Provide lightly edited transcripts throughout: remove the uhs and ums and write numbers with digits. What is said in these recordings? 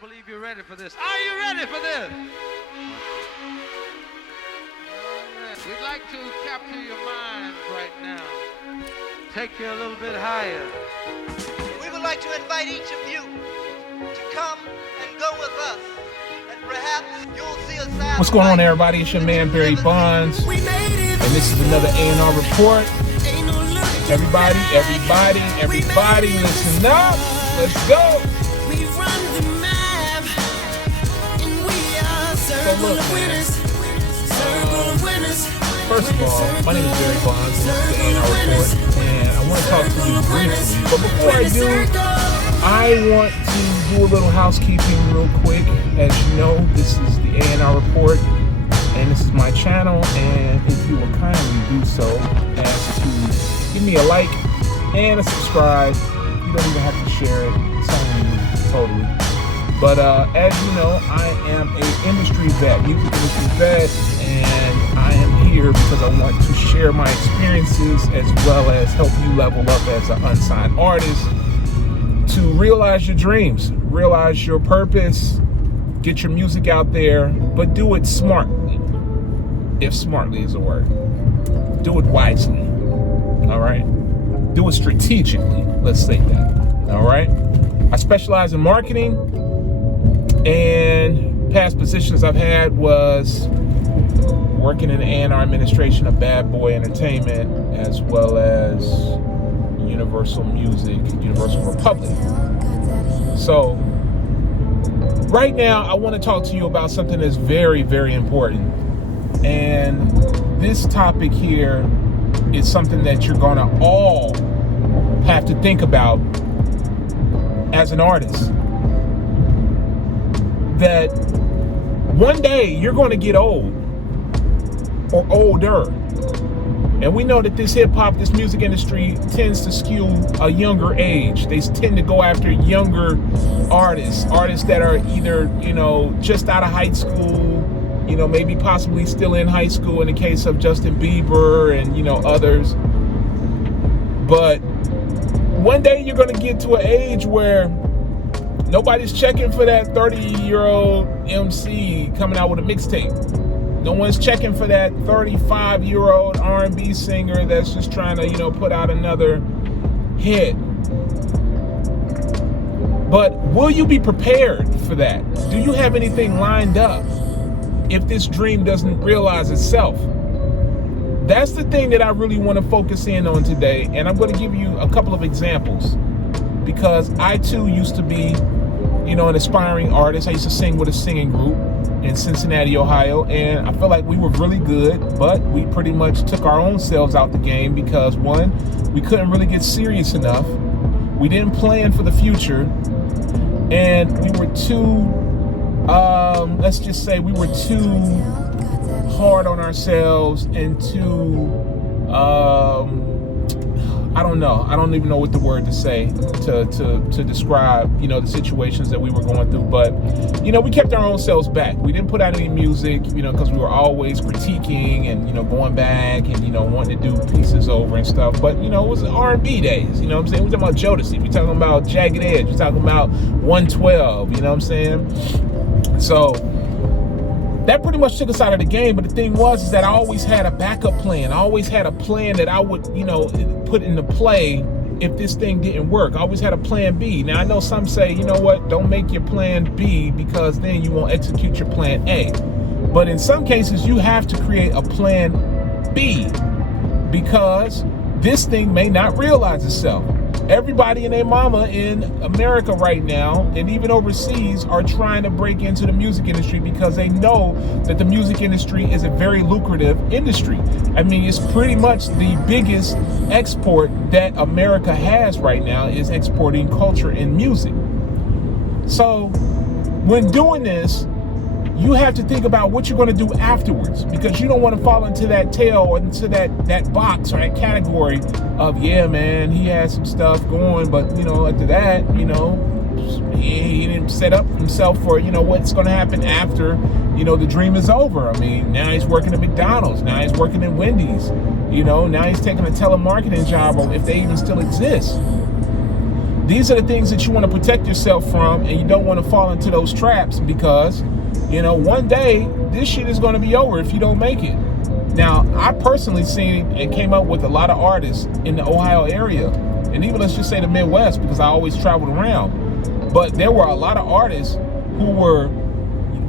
don't believe you're ready for this. Are you ready for this? We'd like to capture your mind right now. Take you a little bit higher. We would like to invite each of you to come and go with us. And perhaps you'll see a side. What's going on, everybody? It's your man, BBondz. And this is another RReport. Everybody, listen up. Let's go. So look, man. First of all, my name is BBondz. This is the RReport, and I want to talk to you briefly. But before I do, I want to do a little housekeeping real quick. As you know, this is the RReport, and this is my channel. And if you will kindly do so as to give me a like and a subscribe. You don't even have to share it. It's on you, totally. But as you know, I am an industry vet, music industry vet, and I am here because I want to share my experiences as well as help you level up as an unsigned artist to realize your dreams, realize your purpose, get your music out there, but do it smartly, if smartly is a word. Do it wisely, all right? Do it strategically, let's say that, all right? I specialize in marketing, and past positions I've had was working in the A&R administration of Bad Boy Entertainment, as well as Universal Music, Universal Republic. So right now I want to talk to you about something that's very, very important. And this topic here is something that you're gonna all have to think about as an artist. That one day you're going to get old or older. And we know that this hip-hop, this music industry tends to skew a younger age. They tend to go after younger artists that are either, just out of high school, maybe possibly still in high school in the case of Justin Bieber and, others. But one day you're going to get to an age where nobody's checking for that 30-year-old MC coming out with a mixtape. No one's checking for that 35-year-old R&B singer that's just trying to, put out another hit. But will you be prepared for that? Do you have anything lined up if this dream doesn't realize itself? That's the thing that I really want to focus in on today. And I'm going to give you a couple of examples because I too used to be an aspiring artist. I used to sing with a singing group in Cincinnati, Ohio, and I feel like we were really good, but we pretty much took our own selves out the game because one, we couldn't really get serious enough. We didn't plan for the future, and we were too, let's just say we were too hard on ourselves and too, I don't know. I don't even know what the word to say to describe, the situations that we were going through. But, we kept our own selves back. We didn't put out any music, because we were always critiquing and, going back and, wanting to do pieces over and stuff. But, it was R&B days, what I'm saying? We're talking about Jodeci. We're talking about Jagged Edge. We're talking about 112, what I'm saying? So that pretty much took us out of the game. But the thing was that I always had a backup plan. I always had a plan that I would, put into play if this thing didn't work. I always had a plan B. Now I know some say, don't make your plan B because then you won't execute your plan A. But in some cases you have to create a plan B because this thing may not realize itself. Everybody and their mama in America right now, and even overseas, are trying to break into the music industry because they know that the music industry is a very lucrative industry. I mean, it's pretty much the biggest export that America has right now is exporting culture and music. So when doing this, you have to think about what you're going to do afterwards because you don't want to fall into that tail or into that box or that category of, yeah, man, he had some stuff going, but, after that, he didn't set up himself for, what's going to happen after, the dream is over. I mean, now he's working at McDonald's. Now he's working at Wendy's. Now he's taking a telemarketing job, or if they even still exist. these are the things that you want to protect yourself from, and you don't want to fall into those traps because, you know, one day this shit is going to be over if you don't make it. Now, I personally seen and came up with a lot of artists in the Ohio area, and even let's just say the Midwest, because I always traveled around. But there were a lot of artists who were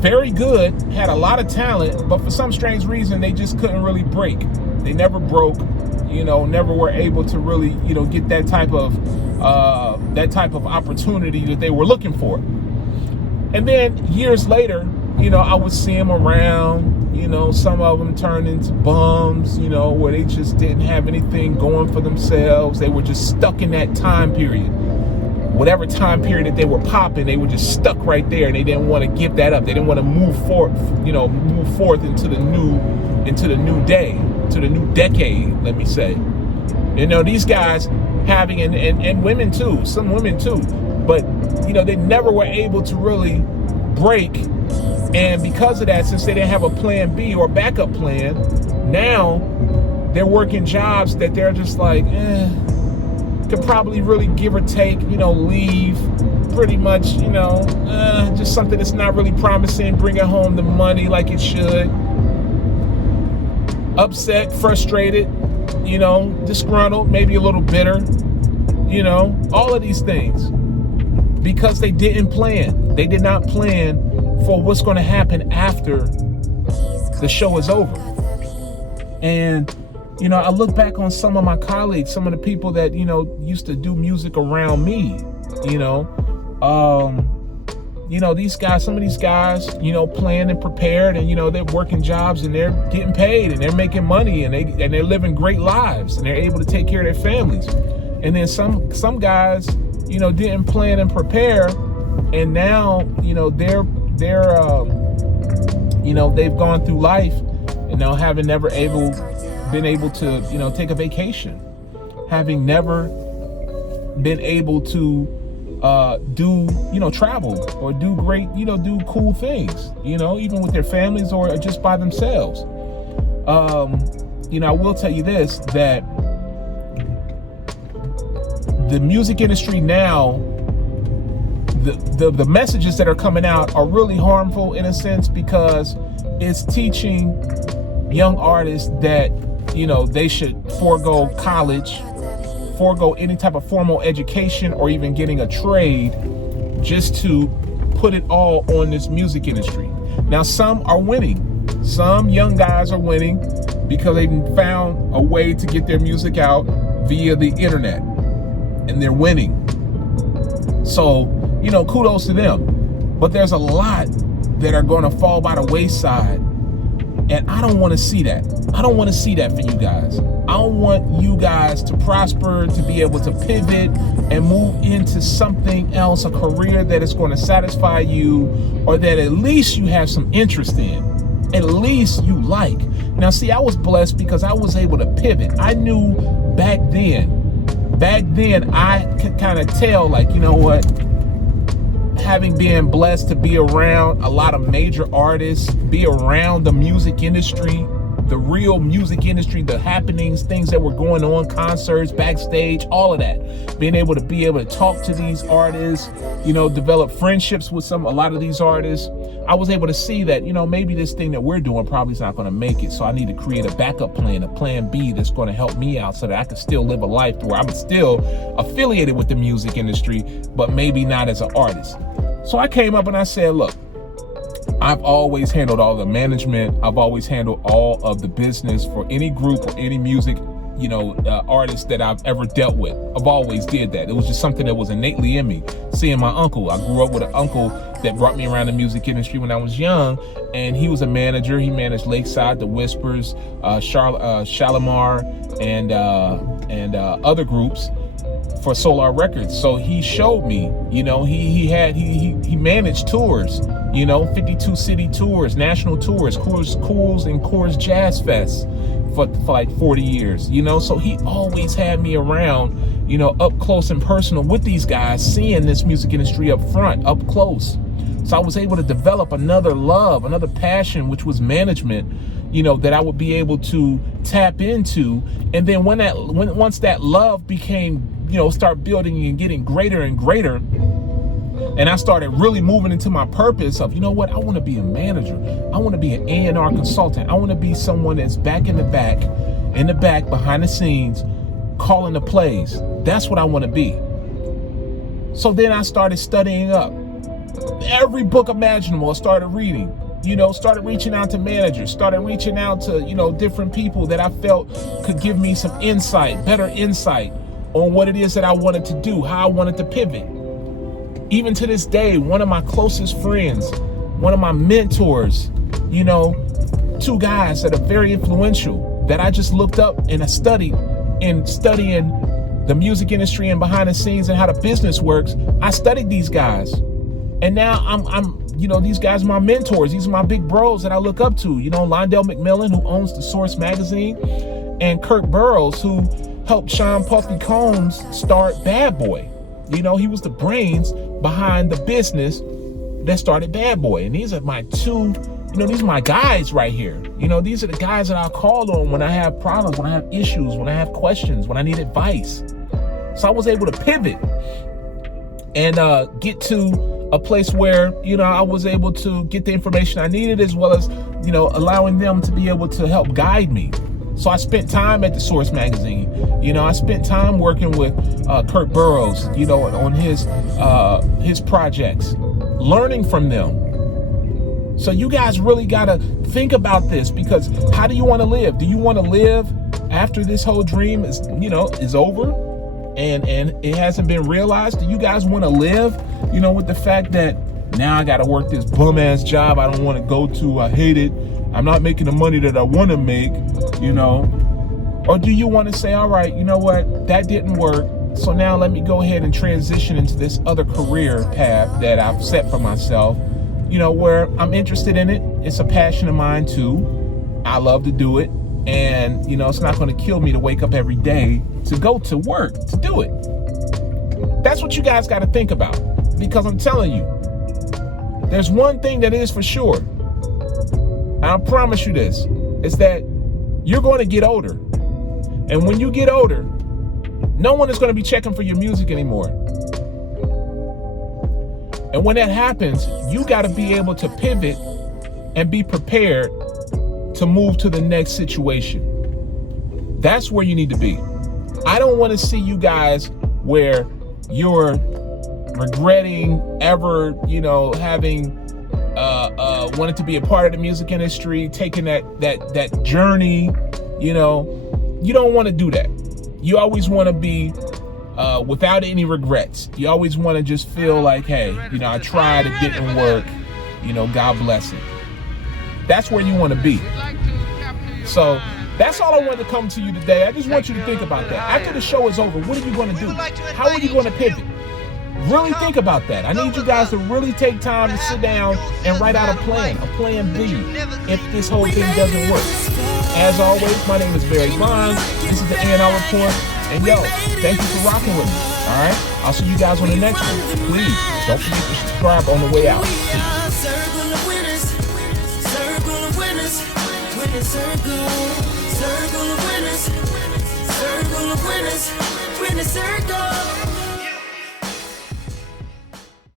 very good, had a lot of talent, but for some strange reason, they just couldn't really break. They never broke, you know, never were able to really, you know, get that type of opportunity that they were looking for. And then years later, you know, I would see them around, you know, some of them turned into bums, you know, where they just didn't have anything going for themselves. They were just stuck in that time period. Whatever time period that they were popping, they were just stuck right there, and they didn't want to give that up. They didn't want to move forth into the new day, to the new decade, let me say. You know, these guys having, and women too, some women too, but, you know, they never were able to really break. And because of that, since they didn't have a plan B or backup plan, now they're working jobs that they're just like, could probably really give or take, you know, leave pretty much, you know, just something that's not really promising, bringing home the money like it should. Upset, frustrated, you know, disgruntled, maybe a little bitter, you know, all of these things because they didn't plan. They did not plan for what's going to happen after the show is over. And, you know, I look back on some of my colleagues, some of the people that, you know, used to do music around me, you know, these guys, some of these guys, you know, planned and prepared, and, you know, they're working jobs and they're getting paid and they're making money and they're living great lives and they're able to take care of their families. And then some guys, you know, didn't plan and prepare, and now, you know, they're you know, they've gone through life, you know, having never been able to, you know, take a vacation, having never been able to do, you know, travel or do great, you know, do cool things, you know, even with their families or just by themselves. You know, I will tell you this, that the music industry now, the messages that are coming out are really harmful in a sense, because it's teaching young artists that, you know, they should forego college, forego any type of formal education or even getting a trade just to put it all on this music industry. Now, some are winning. Some young guys are winning because they've found a way to get their music out via the internet, and they're winning. So, you know, kudos to them. But there's a lot that are going to fall by the wayside, and I don't want to see that. I don't want to see that for you guys. I want you guys to prosper, to be able to pivot and move into something else, a career that is going to satisfy you, or that at least you have some interest in, at least you like. Now, see, I was blessed because I was able to pivot. I knew back then I could kind of tell, like, you know what, having been blessed to be around a lot of major artists, be around the music industry, the real music industry, the happenings, things that were going on, concerts, backstage, all of that. Being able to talk to these artists, you know, develop friendships with a lot of these artists. I was able to see that, you know, maybe this thing that we're doing probably is not going to make it. So I need to create a backup plan, a plan B that's going to help me out so that I can still live a life where I'm still affiliated with the music industry, but maybe not as an artist. So I came up and I said, look, I've always handled all the management. I've always handled all of the business for any group or any music, you know, artist that I've ever dealt with. I've always did that. It was just something that was innately in me. Seeing my uncle, I grew up with an uncle that brought me around the music industry when I was young, and he was a manager. He managed Lakeside, The Whispers, Shalimar, and other groups for Solar Records. So he showed me, you know, he managed tours, you know, 52 city tours, national tours, Coors and Coors Jazz Fest for like 40 years, you know. So he always had me around, you know, up close and personal with these guys, seeing this music industry up front, up close. So I was able to develop another love, another passion, which was management, you know, that I would be able to tap into. And then once that love became start building and getting greater and greater. And I started really moving into my purpose of, you know what, I want to be a manager. I want to be an A&R consultant. I want to be someone that's back, behind the scenes, calling the plays. That's what I want to be. So then I started studying up. Every book imaginable I started reading. Started reaching out to managers, started reaching out to, different people that I felt could give me some insight, better insight on what it is that I wanted to do, how I wanted to pivot. Even to this day, one of my closest friends, one of my mentors, two guys that are very influential that I just looked up and I studied in studying the music industry and behind the scenes and how the business works. I studied these guys. And now I'm these guys are my mentors. These are my big bros that I look up to. Londell McMillan, who owns the Source magazine, and Kirk Burrows, who helped Sean Puffy Combs start Bad Boy. He was the brains behind the business that started Bad Boy. And these are my two, these are my guys right here. These are the guys that I call on when I have problems, when I have issues, when I have questions, when I need advice. So I was able to pivot and get to a place where, I was able to get the information I needed, as well as, allowing them to be able to help guide me. So I spent time at the Source magazine. I spent time working with Kirk Burrows, on his projects, learning from them. So you guys really got to think about this, because how do you want to live? Do you want to live after this whole dream is over and it hasn't been realized? Do you guys want to live, with the fact that now I got to work this bum ass job I don't want to go to, I hate it, I'm not making the money that I want to make, Or do you want to say, all right, you know what, that didn't work, so now let me go ahead and transition into this other career path that I've set for myself, where I'm interested in it. It's a passion of mine too. I love to do it. And, it's not going to kill me to wake up every day to go to work to do it. That's what you guys got to think about. Because I'm telling you, there's one thing that is for sure. And I promise you this, is that you're going to get older. And when you get older, no one is going to be checking for your music anymore. And when that happens, you got to be able to pivot and be prepared to move to the next situation. That's where you need to be. I don't want to see you guys where you're regretting ever, having wanted to be a part of the music industry, taking that journey. You don't want to do that. You always want to be without any regrets. You always want to just feel like, hey, I tried, it didn't work. God bless it. That's where you want to be. So that's all I wanted to come to you today. I just want you to think about that. After the show is over, what are you going to do? How are you going to pivot? Really think about that. I need you guys to really take time to sit down and write out a plan B, if this whole thing doesn't work. As always, my name is BBondz. This is the RReport. And yo, thank you for rocking with me. All right? I'll see you guys on the next one. Please, don't forget to subscribe on the way out. Circle of winners, circle of winners, winning circle, circle of winners, circle of winners, winning circle.